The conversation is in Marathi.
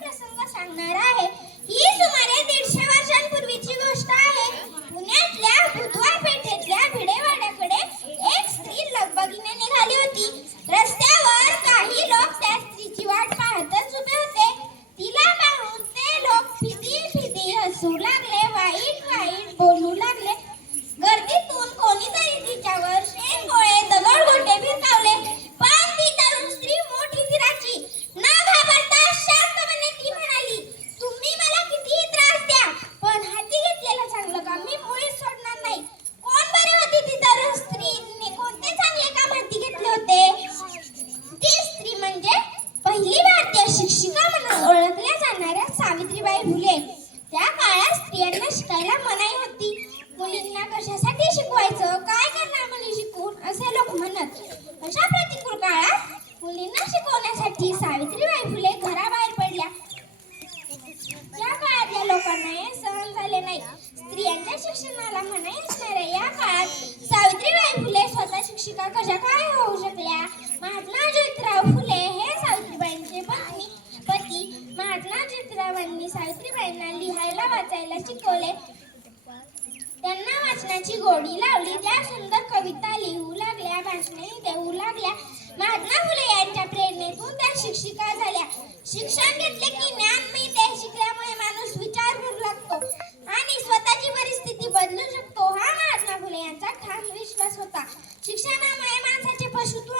प्रसंग सांगणार आहे. मुले त्या काळात स्त्रियांना शिकायला मनाई होती. मुलींना कशासाठी शिकवायचं? काय करणार मुली शिकून? असे लोक म्हणत. अशा प्रतिकूल काळात मुलींना शिकवण्यासाठी सावित्रीबाई फुले घराबाहेर पडल्या. या काळातल्या लोकांना हे सहन झाले नाही. स्त्रियांच्या शिक्षणाला मनाई असणाऱ्या या काळात सावित्रीबाई फुले स्वतः शिक्षिका कशा काय होऊ शकल्या? महात्मा महात्मा सावित्रीबाईंना लिहायला वाचायला शिकवले. त्यांना वाचनाची गोडी लावली. त्या सुंदर कविता लिहू लागल्या भाषणे देऊ लागल्या. महात्मा फुले यांच्या प्रेरणेतून त्या शिक्षिका झाल्या. शिक्षण घेतले की ज्ञान मिळते. शिकल्यामुळे माणूस विचार करू लागतो आणि स्वतःची परिस्थिती बदलू शकतो. हा महात्मा फुले यांचा ठाम विश्वास होता. शिक्षणामुळे माणसाचे पशुत्व